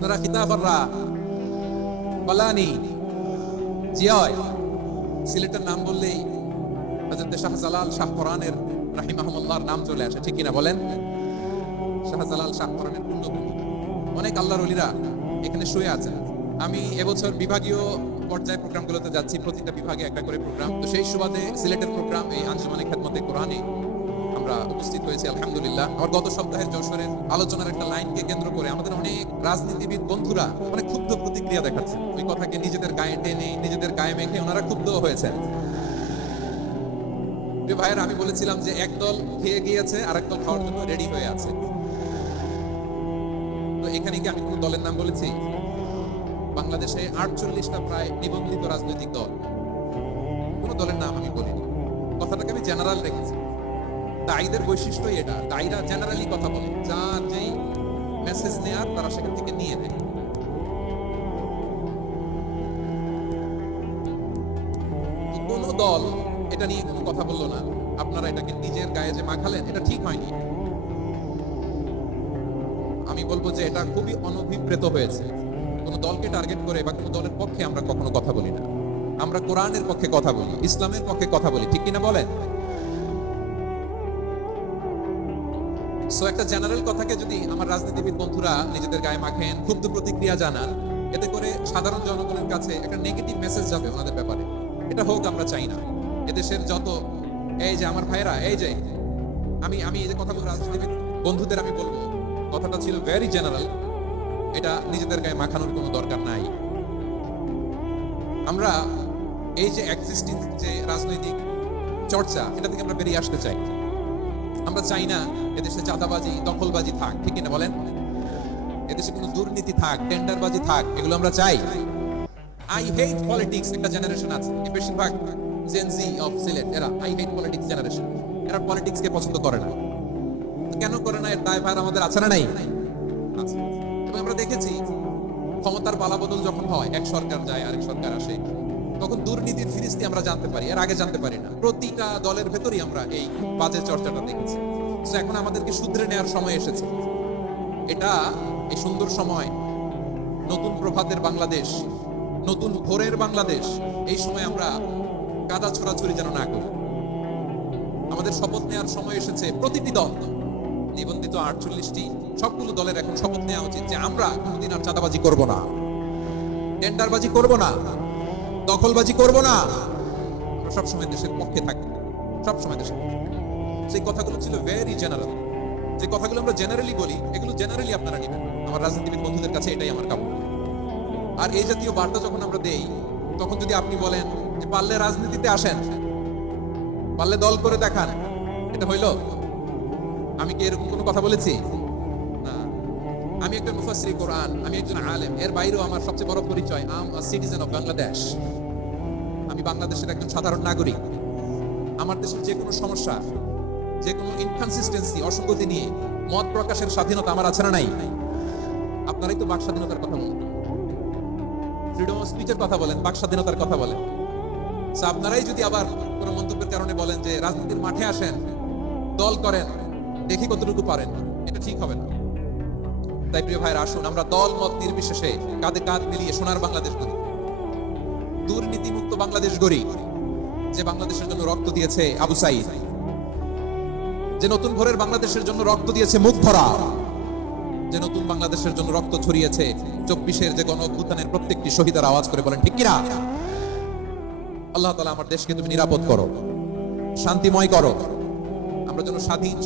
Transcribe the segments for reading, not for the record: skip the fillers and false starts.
আপনারা খিতাফাররা বালানি জিয়ায় সিলেটের নাম বললেই হযরত শাহজালাল শাহ পরানের রাহিমাহুল্লাহর নাম চলে আসে, ঠিক কিনা বলেন? শাহজালাল শাহ পরানের পুণ্যভূমি, অনেক আল্লাহর ওলিরা এখানে শুয়ে আছেন। আমি এবছর বিভাগীয় পর্যায়ে প্রোগ্রামগুলোতে যাচ্ছি, প্রতিটা বিভাগে একটা করে প্রোগ্রাম। তো সেই সুবাদে সিলেটের প্রোগ্রাম এই আঞ্জুমানে খেদমতে কোরআনে আমরা উপস্থিত হয়েছি আলহামদুলিল্লাহ। আমার গত সপ্তাহের যশোরের আলোচনার একটা লাইনকে কেন্দ্র করে আমাদের অনেক রাজনীতিবিদ বন্ধুরা অনেক ক্ষুব্ধ প্রতিক্রিয়া দেখাচ্ছেন। ওই কথাকে নিজেদের গায়ে টেনে নিজেদের গায়ে মেখে ওনারা ক্ষুব্ধ হয়েছেন। ভাইয়ের আমি বলেছিলাম যে একদল খেয়ে গিয়েছে আর একদল খাওয়ার জন্য রেডি হয়ে আছে। তো এখানে কি আমি কোনো দলের নাম বলেছি? বাংলাদেশে 48টা প্রায় নিবন্ধিত রাজনৈতিক দল, কোন দলের নাম আমি বলিনি। কথাটাকে আমি জেনারেল রেখেছি। দায়ীদের বৈশিষ্ট্য এটা, দায়ীরা জেনারেলি কথা বলে, যার যেই মেসেজ নেয়ার তারা সেখান থেকে নিয়ে নেয়। কোন দল এটা নিয়ে কোনো কথা বললো না। আপনারা এটাকে নিজের গায়ে যে মাখালেন, এটা ঠিক হয়নি। আমি বলবো যে এটা খুবই অনভিপ্রেত হয়েছে। কোন দলকে টার্গেট করে বা কোন দলের পক্ষে আমরা কখনো কথা বলি না। আমরা কোরআনের পক্ষে কথা বলি, ইসলামের পক্ষে কথা বলি, ঠিক কিনা বলেন? সো একটা জেনারেল কথাকে যদি আমার রাজনীতিবিদ বন্ধুরা নিজেদের গায়ে মাখেন, ক্ষুব্ধ প্রতিক্রিয়া জানান, এতে করে সাধারণ জনগণের কাছে একটা নেগেটিভ মেসেজ যাবে ওনাদের ব্যাপারে। এটা হোক আমরা চাই না। এদেশের যত এই যে আমার ভাইরা, এই যে আমি এই যে কথা বলবো রাজনীতিবিদ বন্ধুদের আমি বলবো, কথাটা ছিল ভেরি জেনারেল। এটা নিজেদের গায়ে মাখানোর কোনো দরকার নাই। আমরা এই যে এক্সিস্টিং যে রাজনৈতিক চর্চা, এটা থেকে আমরা বেরিয়ে আসতে চাই। আমরা চাই না এদেশে চাঁদাবাজি দখলবাজি থাক, ঠিক কিনা বলেন? এদেশে কোনো দুর্নীতি থাক, টেন্ডারবাজি থাক, এগুলো আমরা চাই। আই হেট পলিটিক্স একটা জেনারেশন আছে, বেশিরভাগ জেনজি অফ সিলেট, এরা আই হেট পলিটিক্স জেনারেশন। এরা পলিটিক্সকে পছন্দ করে না। কেন করে না? এর দায়ভার আমাদের আছে না নাই? আছে। এবং আমরা দেখেছি ক্ষমতার পালাবদল যখন হয়, এক সরকার যায় আরেক সরকার আসে, তখন দুর্নীতির ফিরিস্তি আমরা জানতে পারি, এর আগে জানতে পারি না। প্রতিটা দলের ভেতরই আমরা এই বাজে চর্চাটা দেখেছি। তো এখন আমাদেরকে শুধরে নেওয়ার সময় এসেছে। এটা এই সুন্দর সময়, নতুন প্রভাতের বাংলাদেশ, নতুন ভোরের বাংলাদেশ, এই সময় আমরা কাদা ছোড়াছুড়ি যেন না করি। আমাদের শপথ নেওয়ার সময় এসেছে। প্রতিটি দল, নিবন্ধিত 48টি, সবগুলো দলের এখন শপথ নেওয়া উচিত যে আমরা কোনোদিন আর চাঁদাবাজি করব না, টেন্ডারবাজি করব না, দখলবাজি করব না। আমরা সবসময় দেশের পক্ষে থাকি, সবসময় দেশের পক্ষে। সেই কথাগুলো ছিল ভেরি জেনারেল। যে কথাগুলো আমরা জেনারেলি বলি, এগুলো জেনারেলি আপনারা নেবেন। আমার রাজনীতিবিদ বন্ধুদের কাছে এটাই আমার কাম্য। আর এই জাতীয় বার্তা যখন আমরা দেই, তখন যদি আপনি বলেন যে পারলে রাজনীতিতে আসেন, পারলে দল করে দেখান, এটা হইল? আমি কি এরকম কোনো কথা বলেছি? না। আমি একজন মুফাসসির কোরআন, আমি একজন আলেম। এর বাইরেও আমার সবচেয়ে বড় পরিচয়, I am a citizen of Bangladesh. আমি বাংলাদেশের একজন সাধারণ নাগরিক। আমার দেশের যে কোনো সমস্যা, যে কোনো ইনকনসিস্টেন্সি, অসঙ্গতি নিয়ে মত প্রকাশের স্বাধীনতা আমার আছে না নাই? আপনারাই তো বাক স্বাধীনতার কথা বলেন, ফ্রিডম অফ স্পিচের কথা বলেন, বাক স্বাধীনতার কথা বলেন। আপনারাই যদি আবার কোনো মন্তব্যের কারণে বলেন যে রাজনীতির মাঠে আসেন, দল করেন, দেখি কতটুকু পারেন, এটা ঠিক হবে না। তাই প্রিয় ভাইরা, আসুন আমরা দল মত নির্বিশেষে কাঁধে কাঁধ মিলিয়ে সোনার বাংলাদেশ গড়ি, দুর্নীতিমুক্ত বাংলাদেশ গড়ি। যে বাংলাদেশের জন্য রক্ত দিয়েছে আবু সাইদ, যে নতুন ভোরের বাংলাদেশের জন্য রক্ত দিয়েছে মুখ ভরা, যে নতুন বাংলাদেশের জন্য রক্ত ছড়িয়েছে 24-এর যে গণ অভ্যুত্থানের প্রত্যেকটি শহীদের আওয়াজ করে বলেন ঠিক কিনা? আল্লাহ তাআলা আমার দেশকে তুমি নিরাপদ করো, শান্তিময় করো। আমরা যেন স্বাধীন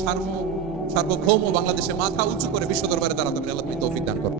সার্বভৌম বাংলাদেশে মাথা উঁচু করে বিশ্ব দরবারে দাঁড়াতে পারি। আল্লাহ তুমি তৌফিক দান করো।